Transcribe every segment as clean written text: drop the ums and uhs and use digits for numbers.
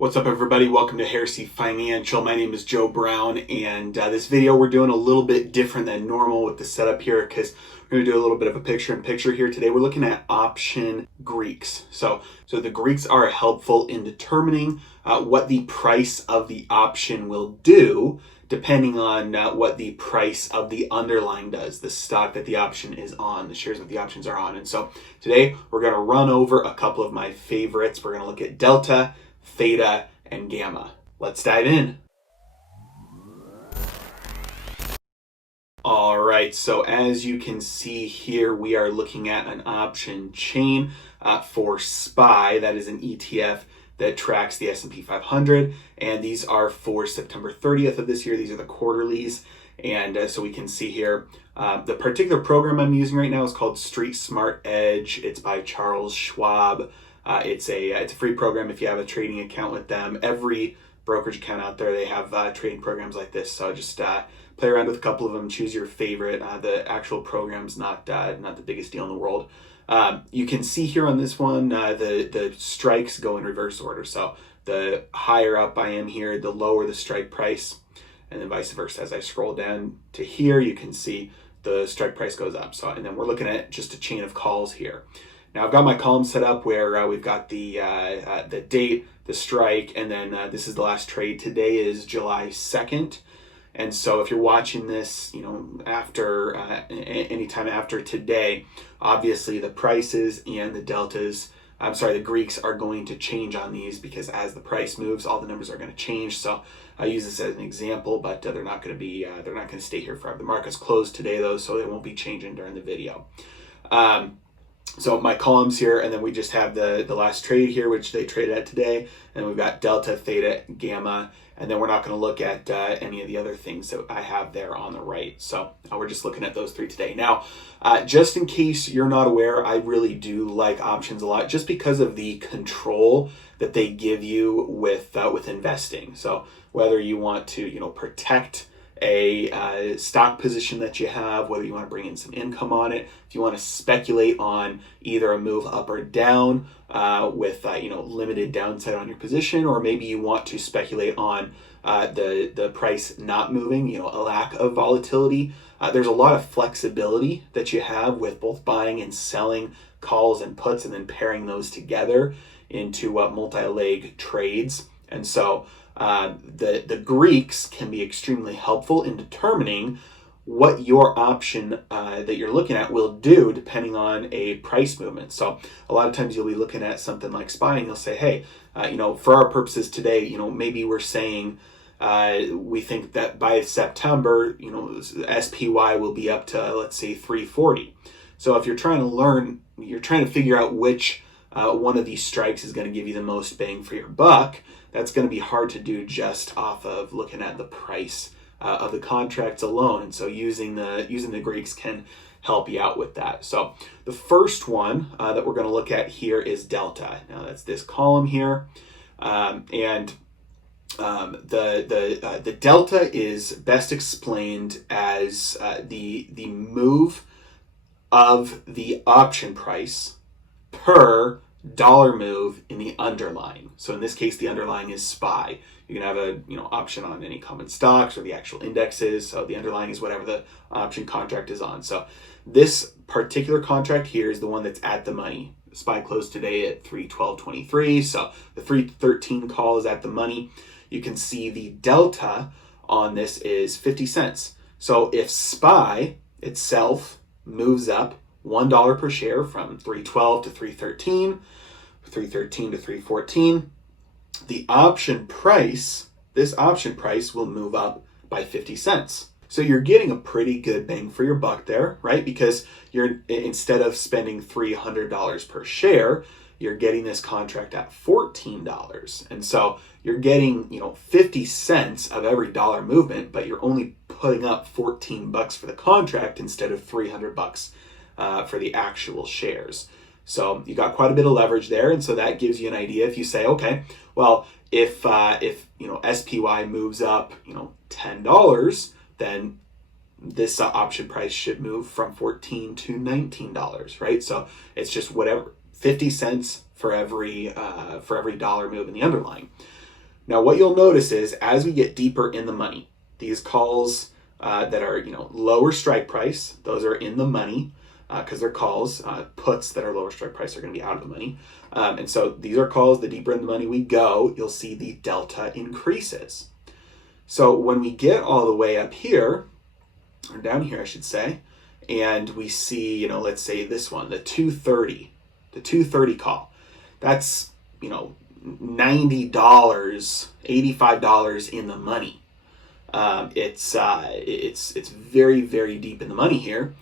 What's up, everybody? Welcome to Heresy Financial. My name is Joe Brown, and this video we're doing a little bit different than normal with the setup here because we're going to do a little bit of a picture-in-picture here. Today we're looking at option Greeks. So the Greeks are helpful in determining what the price of the option will do depending on what the price of the underlying does, the stock that the option is on, the shares that the options are on. And so today we're going to run over a couple of my favorites. We're going to look at Delta, Theta, and Gamma. Let's dive in. All right, so as you can see here, we are looking at an option chain for SPY. That is an ETF that tracks the S&P 500, and these are for September 30th of this year. These are the quarterlies, and so we can see here, the particular program I'm using right now is called Street Smart Edge. It's by Charles Schwab. It's a free program if you have a trading account with them. Every brokerage account out there, they have trading programs like this. So just play around with a couple of them, choose your favorite. The actual program's not the biggest deal in the world. You can see here on this one, the strikes go in reverse order. So the higher up I am here, the lower the strike price, and then vice versa. As I scroll down to here, you can see the strike price goes up. So, and then we're looking at just a chain of calls here. Now I've got my column set up where we've got the date, the strike, and then this is the last trade. Today is July 2nd. And so if you're watching this, after anytime after today, obviously the prices and the Greeks are going to change on these because as the price moves, all the numbers are going to change. So I use this as an example, but they're not going to stay here forever. The market's closed today though, so they won't be changing during the video. So my columns here, and then we just have the last trade here, which they traded at today. And we've got Delta, Theta, Gamma, and then we're not going to look at any of the other things that I have there on the right. So we're just looking at those three today. Now, just in case you're not aware, I really do like options a lot just because of the control that they give you with investing. So whether you want to, protect a stock position that you have, whether you want to bring in some income on it, if you want to speculate on either a move up or down with limited downside on your position, or maybe you want to speculate on the price not moving, a lack of volatility. There's a lot of flexibility that you have with both buying and selling calls and puts, and then pairing those together into multi-leg trades. And so the Greeks can be extremely helpful in determining what your option that you're looking at will do depending on a price movement. So a lot of times you'll be looking at something like SPY and you'll say, hey, for our purposes today, maybe we're saying we think that by September, SPY will be up to, let's say, 340. So if you're trying to figure out which one of these strikes is going to give you the most bang for your buck, that's going to be hard to do just off of looking at the price of the contracts alone. And so using the Greeks can help you out with that. So the first one that we're going to look at here is Delta. Now that's this column here, and the Delta is best explained as the move of the option price per dollar move in the underlying. So in this case, the underlying is SPY. You can have a option on any common stocks or the actual indexes. So the underlying is whatever the option contract is on. So this particular contract here is the one that's at the money. SPY closed today at 312.23. So the 313 call is at the money. You can see the delta on this is 50 cents. So if SPY itself moves up $1 per share from 312 to 313, 313 to 314, the option price, this option price will move up by 50 cents. So you're getting a pretty good bang for your buck there, right? Because instead of spending $300 per share, you're getting this contract at $14. And so you're getting, 50 cents of every dollar movement, but you're only putting up $14 for the contract instead of $300 for the actual shares. So you got quite a bit of leverage there, and so that gives you an idea. If you say, okay, well, if SPY moves up, $10, then this option price should move from $14 to $19, right? So it's just whatever, 50 cents for every dollar move in the underlying. Now, what you'll notice is as we get deeper in the money, these calls that are lower strike price, those are in the money because they're calls. Puts that are lower strike price are going to be out of the money. And so these are calls. The deeper in the money we go, you'll see the delta increases. So when we get all the way up here, or down here I should say, and we see, let's say this one, the 230 call, that's, $90, $85 in the money. It's very, very deep in the money here.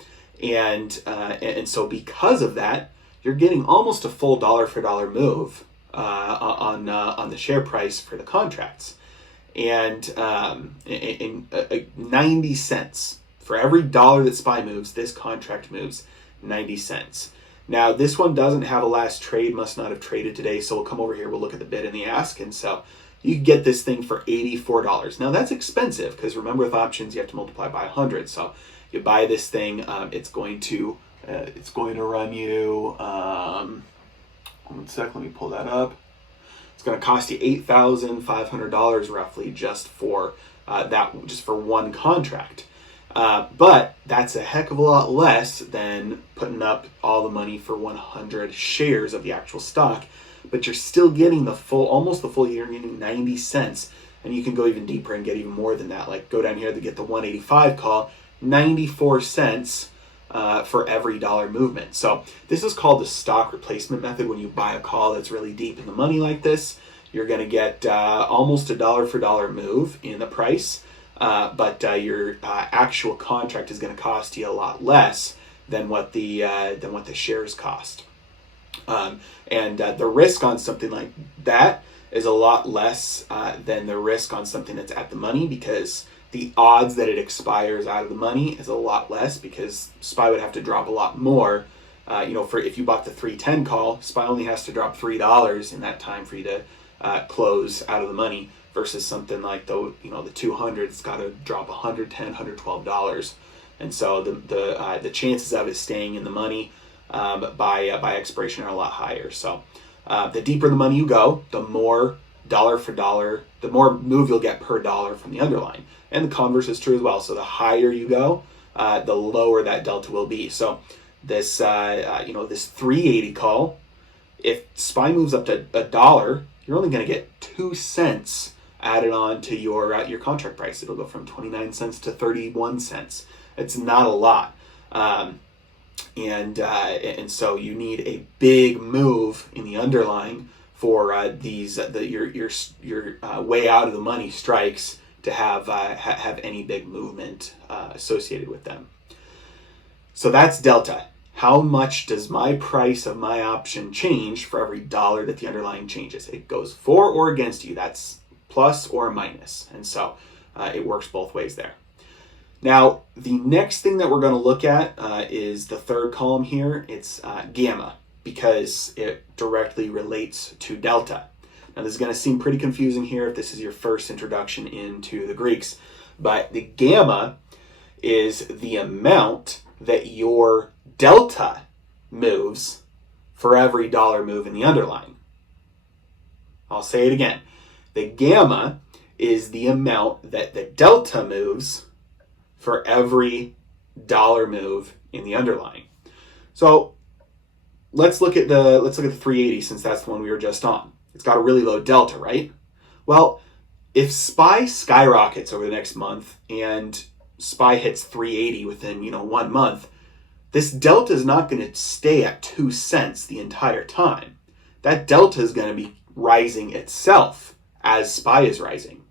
And so because of that, you're getting almost a full dollar for dollar move on the share price for the contracts. And 90 cents for every dollar that SPY moves, this contract moves 90 cents. Now, this one doesn't have a last trade, must not have traded today. So we'll come over here, we'll look at the bid and the ask. And so you can get this thing for $84. Now, that's expensive because remember with options, you have to multiply by 100. So you buy this thing, it's going to run you, one sec, let me pull that up. It's going to cost you $8,500 roughly just for one contract. But that's a heck of a lot less than putting up all the money for 100 shares of the actual stock. But you're still getting almost the full year, you're getting 90 cents. And you can go even deeper and get even more than that. Like go down here to get the 185 call, 94 cents for every dollar movement. So this is called the stock replacement method. When you buy a call that's really deep in the money like this, you're going to get almost a dollar for dollar move in the price. But your actual contract is going to cost you a lot less than what the shares cost. And the risk on something like that is a lot less than the risk on something that's at the money, because the odds that it expires out of the money is a lot less, because SPY would have to drop a lot more. For if you bought the 310 call, SPY only has to drop $3 in that time for you to close out of the money, versus something like the 200, it's got to drop $110, $112. And so the chances of it staying in the money by expiration are a lot higher. So the deeper the money you go, the more dollar for dollar, the more move you'll get per dollar from the underlying. And the converse is true as well. So the higher you go, the lower that delta will be. So this this 380 call, if SPY moves up to $1, you're only going to get 2 cents added on to your contract price. It'll go from 29 cents to 31 cents. It's not a lot. And so you need a big move in the underlying for your way out of the money strikes to have any big movement associated with them. So that's delta. How much does my price of my option change for every dollar that the underlying changes? It goes for or against you. That's plus or minus. And so it works both ways there. Now, the next thing that we're going to look at is the third column here. It's gamma, because it directly relates to delta. Now, this is going to seem pretty confusing here if this is your first introduction into the Greeks, but the gamma is the amount that your delta moves for every dollar move in the underlying. I'll say it again. The gamma is the amount that the delta moves for every dollar move in the underlying. So let's look at the 380, since that's the one we were just on. It's got a really low delta, right? Well, if SPY skyrockets over the next month and SPY hits 380 within 1 month, this delta is not going to stay at 2 cents the entire time. That delta is going to be rising itself as SPY is rising.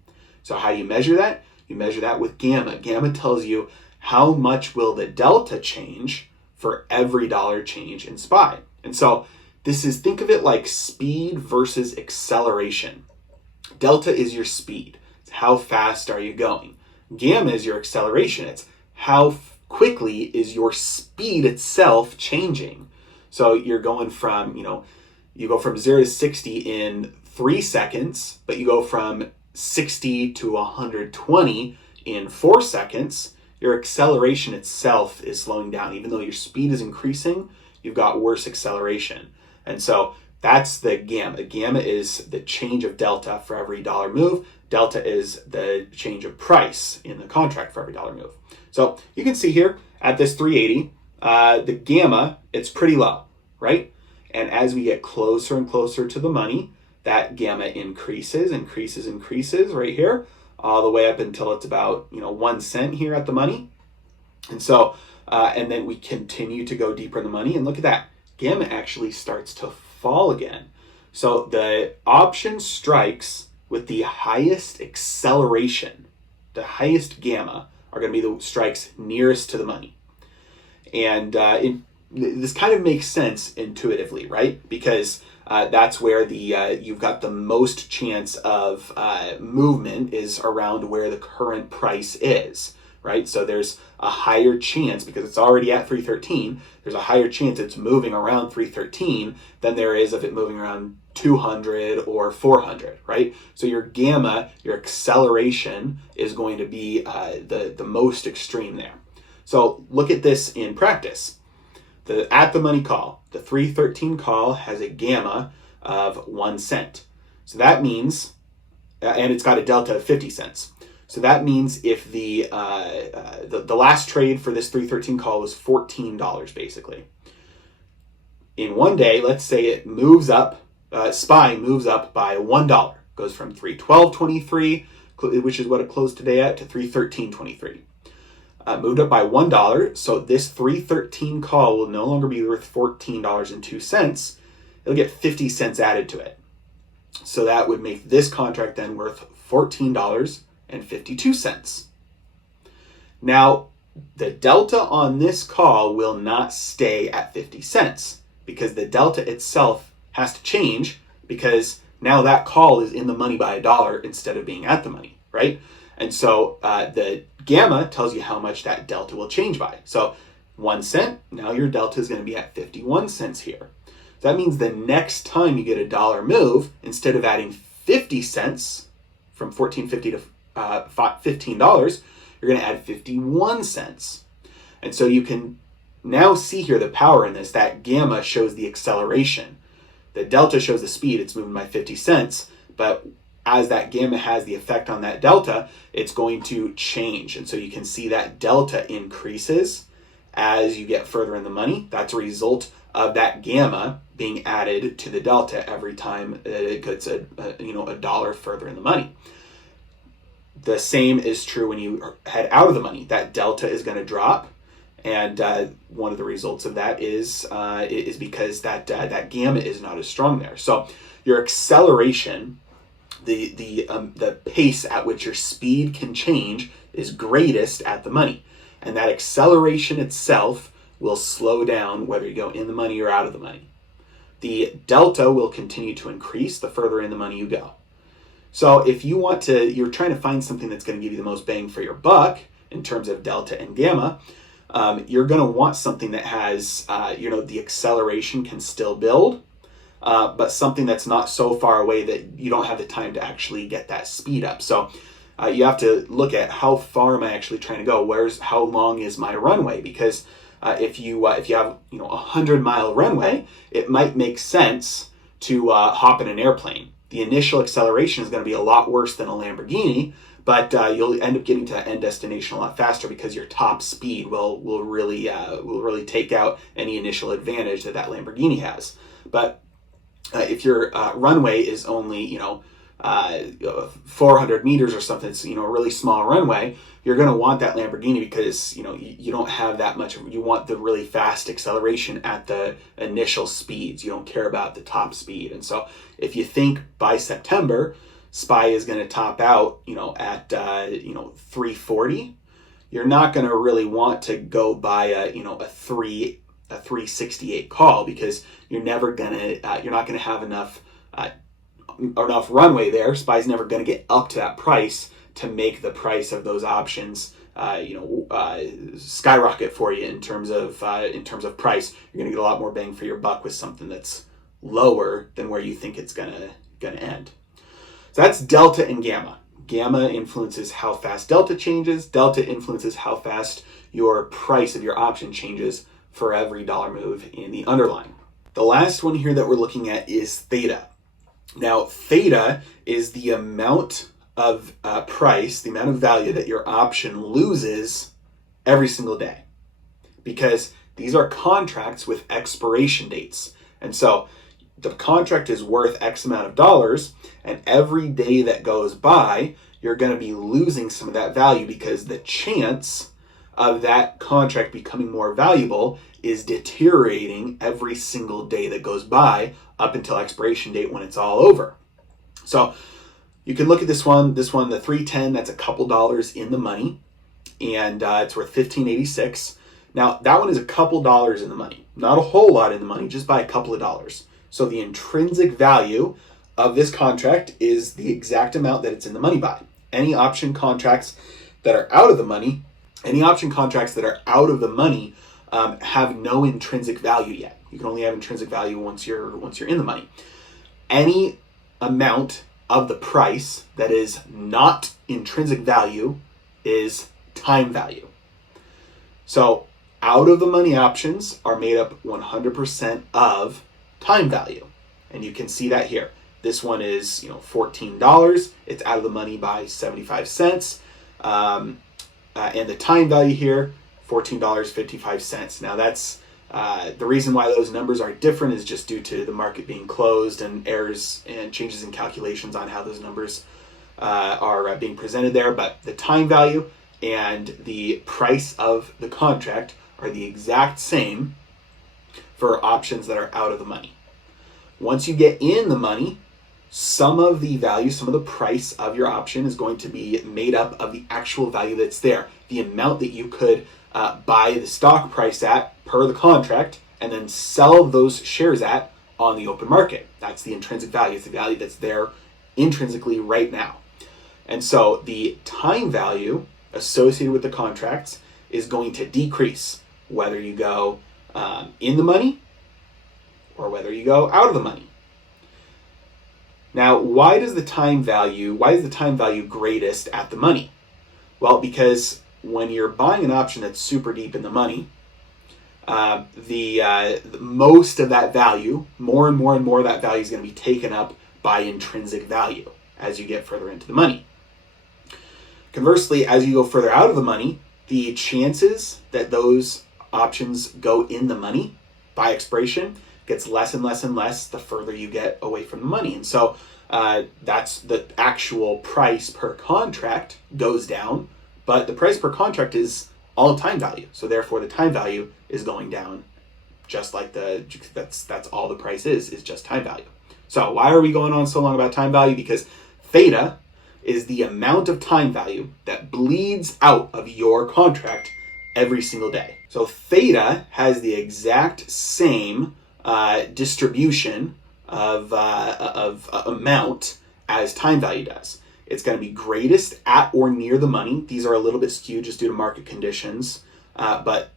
So how do you measure that? You measure that with gamma. Gamma tells you how much will the delta change for every dollar change in SPY. And so think of it like speed versus acceleration. Delta is your speed. It's how fast are you going. Gamma is your acceleration. It's how quickly is your speed itself changing. So you're going from, you go from 0 to 60 in 3 seconds, but you go from 60 to 120 in 4 seconds. Your acceleration itself is slowing down. Even though your speed is increasing, you've got worse acceleration. And so That's the gamma. Gamma is the change of delta for every dollar move. Delta is the change of price in the contract for every dollar move. So you can see here at this 380, the gamma, it's pretty low, right? And as we get closer and closer to the money, that gamma increases right here, all the way up until it's about 1 cent here at the money. And so, and then we continue to go deeper in the money, and look at that. Gamma actually starts to fall again. So the option strikes with the highest acceleration, the highest gamma, are going to be the strikes nearest to the money. And this kind of makes sense intuitively, right? Because that's where you've got the most chance of movement is around where the current price is, right? So there's a higher chance, because it's already at 313, there's a higher chance it's moving around 313 than there is of it moving around 200 or 400, right? So your gamma, your acceleration, is going to be the most extreme there. So look at this in practice. The at the money call, the 313 call has a gamma of 1 cent. So that means, and it's got a delta of 50 cents. So that means if the last trade for this 313 call was $14 basically. In one day, let's say it moves up, SPY moves up by $1, goes from 312.23, which is what it closed today at, to 313.23. Moved up by $1, so this 313 call will no longer be worth $14.02. It'll get 50 cents added to it. So that would make this contract then worth $14.52. Now, the delta on this call will not stay at 50 cents because the delta itself has to change, because now that call is in the money by $1 instead of being at the money, right? And so the gamma tells you how much that delta will change by. So 1 cent, now your delta is going to be at 51 cents here. So that means the next time you get a dollar move, instead of adding 50 cents from $14.50 to $15, you're going to add 51 cents. And so you can now see here the power in this. That gamma shows the acceleration. The delta shows the speed. It's moving by 50 cents. But as that gamma has the effect on that delta, it's going to change. And so you can see that delta increases as you get further in the money. That's a result of that gamma being added to the delta every time it gets a dollar further in the money. The same is true when you head out of the money. That delta is going to drop, and one of the results of that is because that gamma is not as strong there. So your acceleration, the pace at which your speed can change, is greatest at the money, and that acceleration itself will slow down whether you go in the money or out of the money. The delta will continue to increase the further in the money you go. So if you're trying to find something that's going to give you the most bang for your buck in terms of delta and gamma, you're going to want something that has, the acceleration can still build, but something that's not so far away that you don't have the time to actually get that speed up. So you have to look at how far am I actually trying to go? How long is my runway? Because if you have 100-mile runway, it might make sense to hop in an airplane. The initial acceleration is going to be a lot worse than a Lamborghini, but you'll end up getting to that end destination a lot faster because your top speed will really take out any initial advantage that Lamborghini has. But if your runway is only 400 meters or something, it's a really small runway, you're going to want that Lamborghini because you don't have that much. You want the really fast acceleration at the initial speeds. You don't care about the top speed. And so if you think by September SPY is going to top out at 340, you're not going to really want to go buy a 368 call, because you're not going to have enough runway there. SPY's never going to get up to that price to make the price of those options skyrocket for you in terms of price. You're going to get a lot more bang for your buck with something that's lower than where you think it's going to end. So that's delta and gamma. Gamma influences how fast delta changes. Delta influences how fast your price of your option changes for every dollar move in the underlying. The last one here that we're looking at is theta. Now, theta is the amount of price, the amount of value that your option loses every single day, because these are contracts with expiration dates. And so the contract is worth X amount of dollars, and every day that goes by, you're going to be losing some of that value because the chance of that contract becoming more valuable is deteriorating every single day that goes by up until expiration date when it's all over. So you can look at this one, the 310, that's a couple dollars in the money, and it's worth $15.86. Now, that one is a couple dollars in the money, not a whole lot in the money, just by a couple of dollars. So the intrinsic value of this contract is the exact amount that it's in the money by. Any option contracts that are out of the money, have no intrinsic value yet. You can only have intrinsic value once you're in the money. Any amount of the price that is not intrinsic value is time value. So out of the money options are made up 100% of time value. And you can see that here. This one is, $14. It's out of the money by 75 cents. And the time value here, $14.55. Now that's the reason why those numbers are different is just due to the market being closed and errors and changes in calculations on how those numbers are being presented there. But the time value and the price of the contract are the exact same for options that are out of the money. Once you get in the money, some of the value, some of the price of your option is going to be made up of the actual value that's there, the amount that you could buy the stock price at per the contract and then sell those shares at on the open market. That's the intrinsic value. It's the value that's there intrinsically right now. And so the time value associated with the contracts is going to decrease whether you go in the money or whether you go out of the money. Now, why is the time value greatest at the money? Well, because when you're buying an option that's super deep in the money, the most of that value, more and more of that value is going to be taken up by intrinsic value as you get further into the money. Conversely, as you go further out of the money, the chances that those options go in the money by expiration gets less and less and less the further you get away from the money. And so that's the actual price per contract goes down, but the price per contract is all time value. So therefore the time value is going down just like that's all the price is just time value. So why are we going on so long about time value? Because theta is the amount of time value that bleeds out of your contract every single day. So theta has the exact same distribution of amount as time value does. It's going to be greatest at or near the money. These are a little bit skewed just due to market conditions. But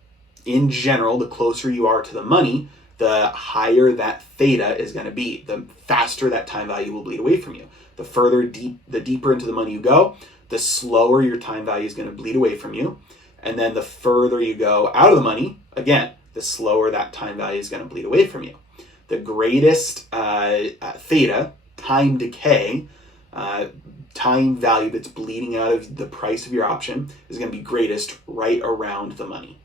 in general, the closer you are to the money, the higher that theta is going to be. The faster that time value will bleed away from you. The deeper into the money you go, the slower your time value is going to bleed away from you. And then the further you go out of the money, again, the slower that time value is going to bleed away from you. The greatest theta, time decay, time value that's bleeding out of the price of your option is going to be greatest right around the money.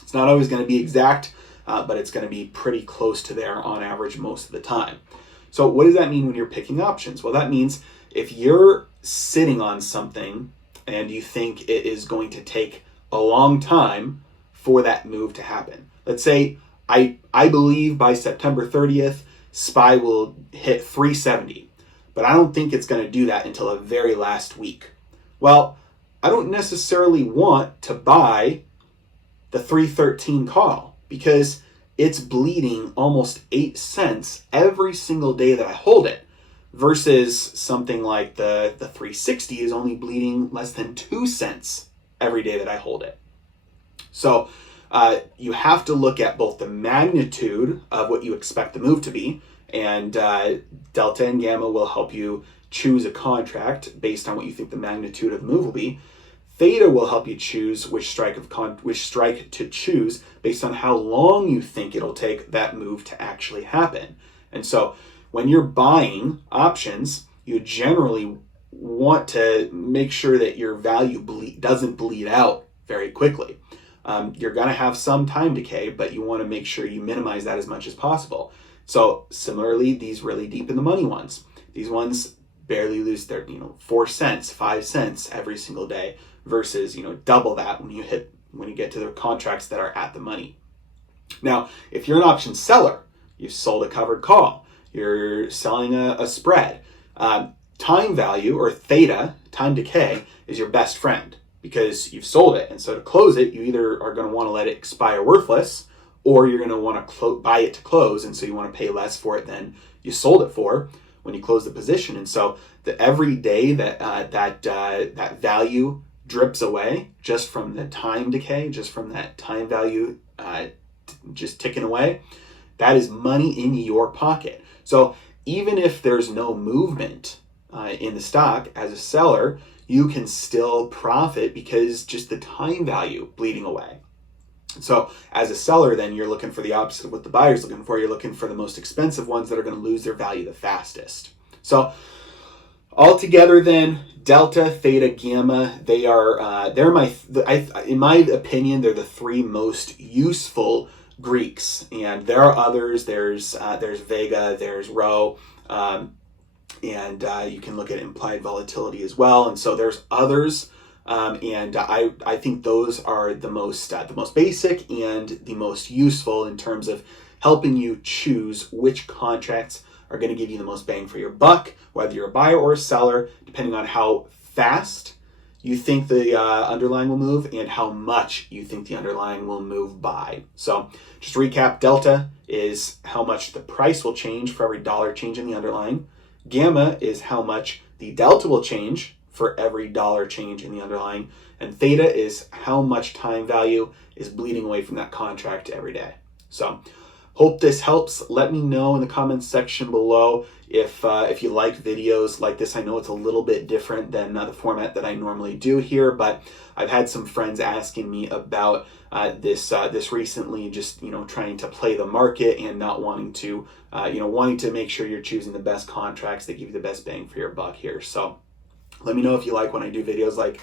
It's not always going to be exact, but it's going to be pretty close to there on average most of the time. So what does that mean when you're picking options? Well, that means if you're sitting on something and you think it is going to take a long time for that move to happen. Let's say I believe by September 30th, SPY will hit 370, but I don't think it's going to do that until the very last week. Well, I don't necessarily want to buy the 313 call because it's bleeding almost 8 cents every single day that I hold it versus something like the 360 is only bleeding less than 2 cents every day that I hold it. So you have to look at both the magnitude of what you expect the move to be, and delta and gamma will help you choose a contract based on what you think the magnitude of the move will be. Theta will help you choose which strike to choose based on how long you think it'll take that move to actually happen. And so when you're buying options, you generally want to make sure that your value doesn't bleed out very quickly. You're going to have some time decay, but you want to make sure you minimize that as much as possible. So similarly, these really deep in the money ones, these ones barely lose their 4 cents, 5 cents every single day versus double that when you get to the contracts that are at the money. Now, if you're an option seller, you've sold a covered call, you're selling a spread, time value, or theta, time decay, is your best friend because you've sold it. And so to close it, you either are going to want to let it expire worthless, or you're going to want to buy it to close, and so you want to pay less for it than you sold it for when you close the position. And so every day that value drips away just from the time decay, just from that time value just ticking away, that is money in your pocket. So even if there's no movement in the stock as a seller, you can still profit because just the time value bleeding away. So as a seller, then you're looking for the opposite of what the buyer's looking for. You're looking for the most expensive ones that are going to lose their value the fastest. So altogether then, delta, theta, gamma, in my opinion, they're the 3 most useful Greeks. And there are others. There's Vega, there's Rho, and you can look at implied volatility as well. And so there's others. And I think those are the most basic and the most useful in terms of helping you choose which contracts are going to give you the most bang for your buck, whether you're a buyer or a seller, depending on how fast you think the underlying will move and how much you think the underlying will move by. So just to recap, delta is how much the price will change for every dollar change in the underlying. Gamma is how much the delta will change for every dollar change in the underlying. And theta is how much time value is bleeding away from that contract every day. So hope this helps. Let me know in the comments section below if you like videos like this. I know it's a little bit different than the format that I normally do here, but I've had some friends asking me about this recently, just trying to play the market and not wanting to wanting to make sure you're choosing the best contracts that give you the best bang for your buck here. So let me know if you like when I do videos like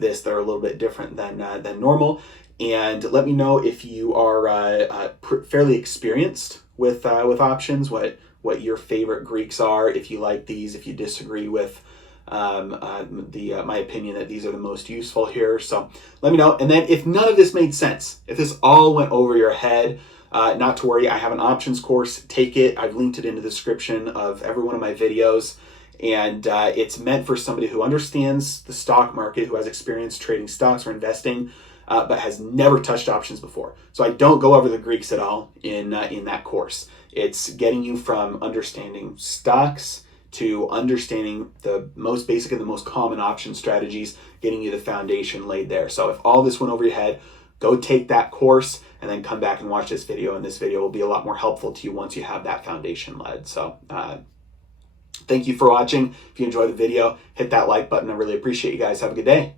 this that are a little bit different than normal. And let me know if you are fairly experienced with options, what your favorite Greeks are, if you like these, if you disagree with my opinion that these are the most useful here. So let me know. And then if none of this made sense, if this all went over your head, not to worry, I have an options course. Take it. I've linked it in the description of every one of my videos. And it's meant for somebody who understands the stock market, who has experience trading stocks or investing, but has never touched options before. So I don't go over the Greeks at all in that course. It's getting you from understanding stocks to understanding the most basic and the most common option strategies, getting you the foundation laid there. So if all this went over your head, go take that course and then come back and watch this video. And this video will be a lot more helpful to you once you have that foundation led. So thank you for watching. If you enjoyed the video, hit that like button. I really appreciate you guys. Have a good day.